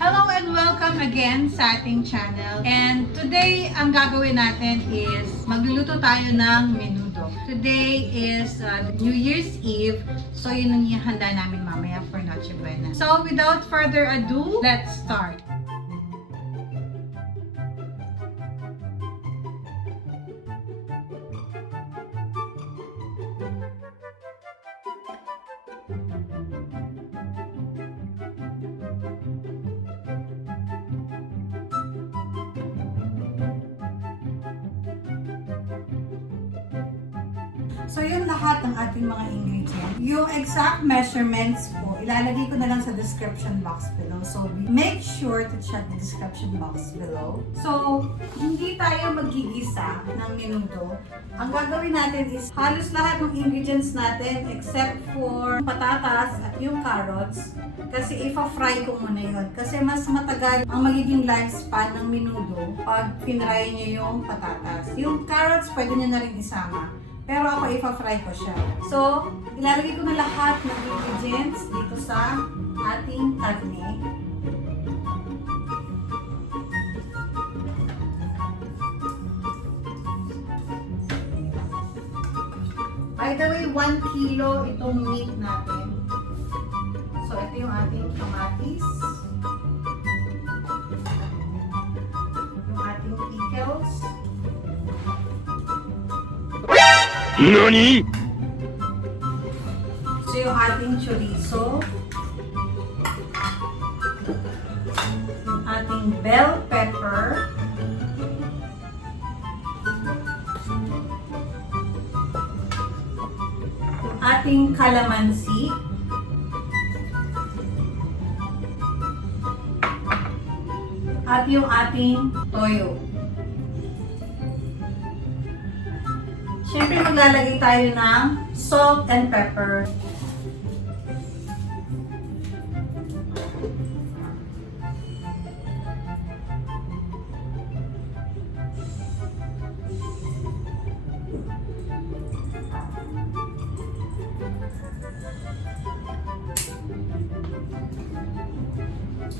Hello and welcome again sa ating channel. And today, ang gagawin natin is magluluto tayo ng menudo. Today is New Year's Eve. So, yun ang ihanda namin mamaya for Noche Buena. So, without further ado, let's start. So, yun lahat ng ating mga ingredients. Yung exact measurements po, ilalagay ko na lang sa description box below. So, make sure to check the description box below. So, hindi tayo magigisa ng menudo. Ang gagawin natin is halos lahat ng ingredients natin except for patatas at yung carrots. Kasi ipa-fry ko muna yun. Kasi mas matagal ang magiging lifespan ng menudo pag pinry nyo yung patatas. Yung carrots, pwede nyo na rin isama. Pero ako ipa-fry ko siya. So, ilalagay ko na lahat ng ingredients dito sa ating karne. By the way, 1 kilo itong meat natin. So, ito yung ating kamatis. Yung ating pickles. NANI?! So, yung ating chorizo, yung ating bell pepper, yung ating calamansi, at yung ating toyo. Siyempre, maglalagay tayo ng salt and pepper.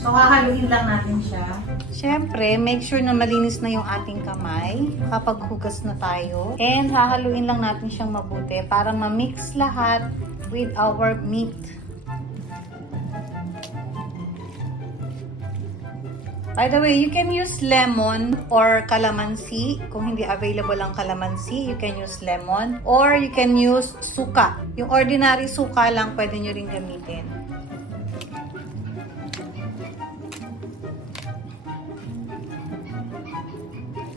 So, hahaluin lang natin siya. Siyempre, make sure na malinis na yung ating kamay kapag hugas na tayo. And hahaluin lang natin siyang mabuti para ma-mix lahat with our meat. By the way, you can use lemon or calamansi. Kung hindi available ang calamansi, you can use lemon. Or you can use suka. Yung ordinary suka lang pwede nyo rin gamitin.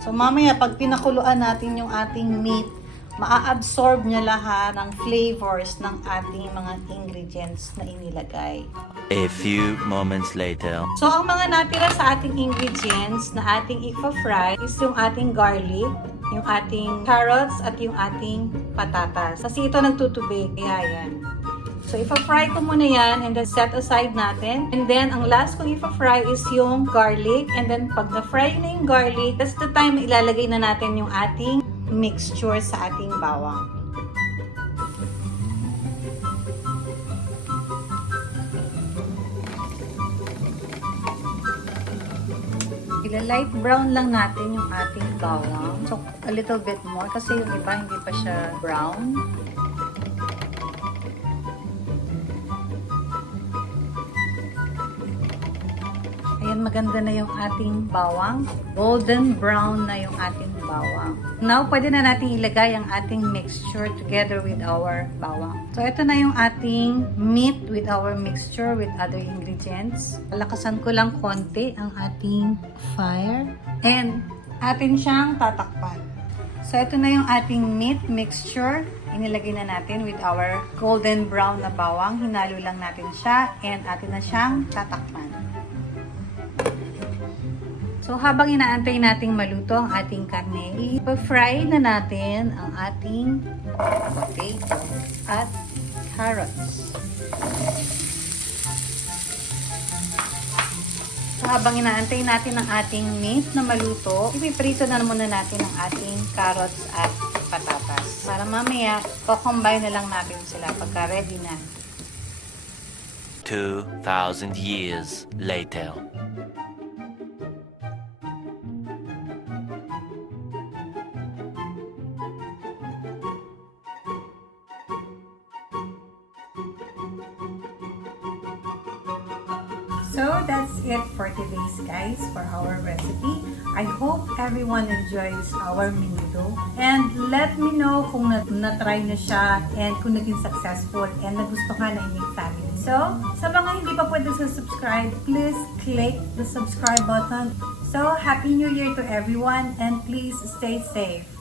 So, mamaya, pag pinakuluan natin yung ating meat, maa-absorb niya lahat ng flavors ng ating mga ingredients na inilagay. A few moments later. So, ang mga natira sa ating ingredients na ating ipa-fry is yung ating garlic, yung ating carrots, at yung ating patatas. Kasi ito nagtutubig, kaya yan. So, ipa-fry ko muna yan and then set aside natin. And then, ang last kong ipa-fry is yung garlic. And then, pag na-fry na yung garlic, that's the time ilalagay na natin yung ating mixture sa ating bawang. Ila-light brown lang natin yung ating bawang. So, a little bit more kasi yung iba hindi pa siya brown. Ayan, maganda na yung ating bawang. Golden brown na yung ating bawang. Now, pwede na natin ilagay ang ating mixture together with our bawang. So, ito na yung ating meat with our mixture with other ingredients. Palakasan ko lang konti ang ating fire. And, atin siyang tatakpan. So, ito na yung ating meat mixture. Inilagay na natin with our golden brown na bawang. Hinalo lang natin siya and atin na siyang tatakpan. So, habang inaantay nating maluto ang ating karne, ipa-fry na natin ang ating potato at carrots. So, habang inaantay natin ang ating meat na maluto, ipiprito na muna natin ang ating carrots at patatas. Para mamaya, combine na lang natin sila pagka ready na. 2,000 years later. So that's it for today's guys for our recipe. I hope everyone enjoys our menudo. And let me know kung na-try na siya and kung naging successful and nagustuhan na inyong family. So, sa mga hindi pa pwede subscribe, please click the subscribe button. So, Happy New Year to everyone and please stay safe.